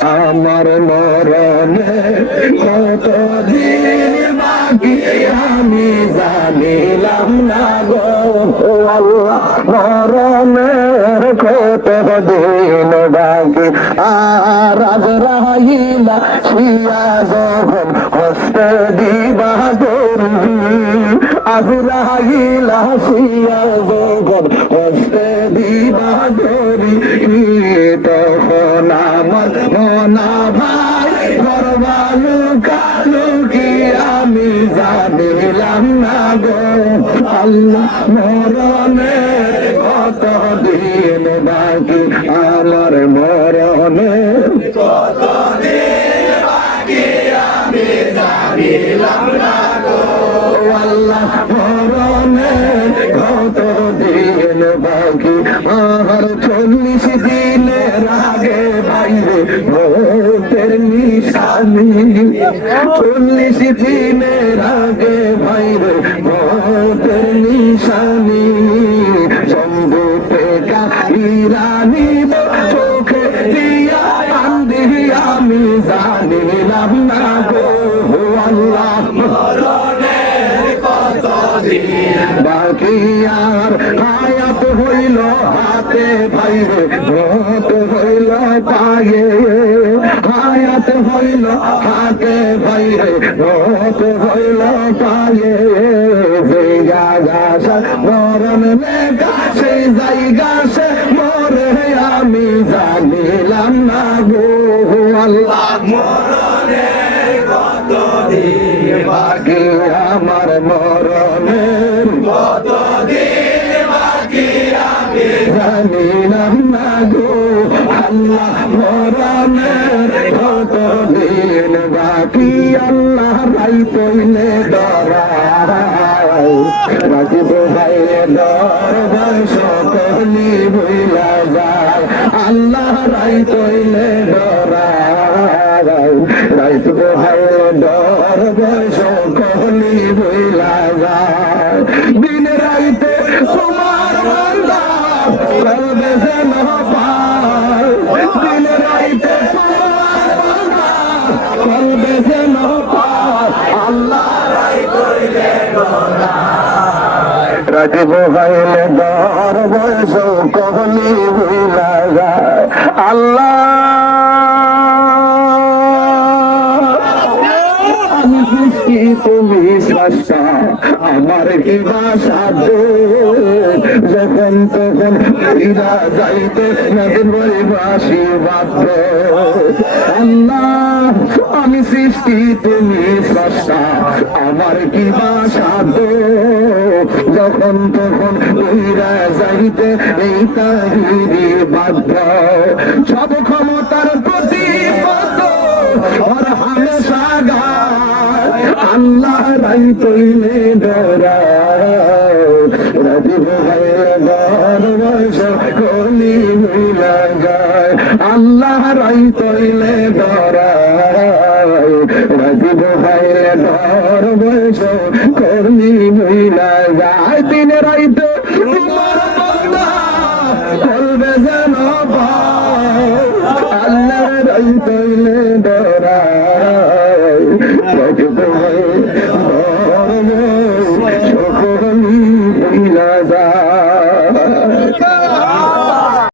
আমার মরণে কতদিন বাকি আমি জানিলাম না গো আল্লাহ, মরণের কতদিন বাকি। আর আজরাইলা শিয়া যখন হস্তে দিবা দরি, আজরাইলা শিয়া যখন হস্তে দিবা দরি, তখন আমার মনা ভাই গর্বালু কালু কি আমি জানিলাম না গো আল্লাহ, মরণের কতদিন বাকি আমার মরণের কতদিন বাকি আমি জানিলাম না গো আল্লাহ, মরণের কতদিন বাকি। আর 40 দিনের আগে বাইরে ভোটের নিশানি, 40 দিনের আগে বাইরে ভোটের নিশানি, সম্ভুতে কাহিরানি চোখে দিয়া কান্দি আমি জানিলাম না গো আল্লাহ, মরণের কতদিন বাকি। আর হায়াত হইল হাতে বাইরে ভোট হইল পায়ে, হায়াত হইল হাতে বাইরে ভোট হইল পায়ে, যে গাছে মরণ লেখা সেই জায়গা সে মরে আমি জানিলাম না গো আল্লাহ, মরণের কতদিন বাকি আমার মরণের কতদিন বাকি আমি জানিলাম না গো আল্লাহ, মরণের কতদিন বাকি। আল্লাহ রাই পইলে ডরাই রাজিব ভাইয়ে ডর বংশ কহলি ভুলা যায়, আল্লাহ রাই পইলে ডরাই রাজিব ভাইয়ে ডর বংশ কহলি ভুলা যায়। দিন রাইতে তোমার বান্দা করবে যেন পার, দিন রাইতে তোমার বান্দা করবে যেন পার, আল্লাহ রাই কইলে ডরাই রাজিব ভাইলে ডর বংশ কহলি ভুলা যায়। আল্লাহ আমি সৃষ্টি তুমি স্রষ্টা, আমার কি বাসা যখন তখন ফিরা যাইতে নদীর বাসি বাধ্য। আল্লাহ আমি সৃষ্টি তুমি স্রষ্টা, আমার কি বাসা যখন তখন ফিরা যাইতে এই তাহিরি বাধ্য। সব ক্ষমতার প্রতিপদ আর হামেশা গায়, আল্লাহ রাই তৈলে ডরায় রাজিব ভাইয়ে ডর বংশ কলি ভুলা যায়, আল্লাহ রাই তৈলে ডরায় রাজিব ভাইয়ে ডর বংশ কলি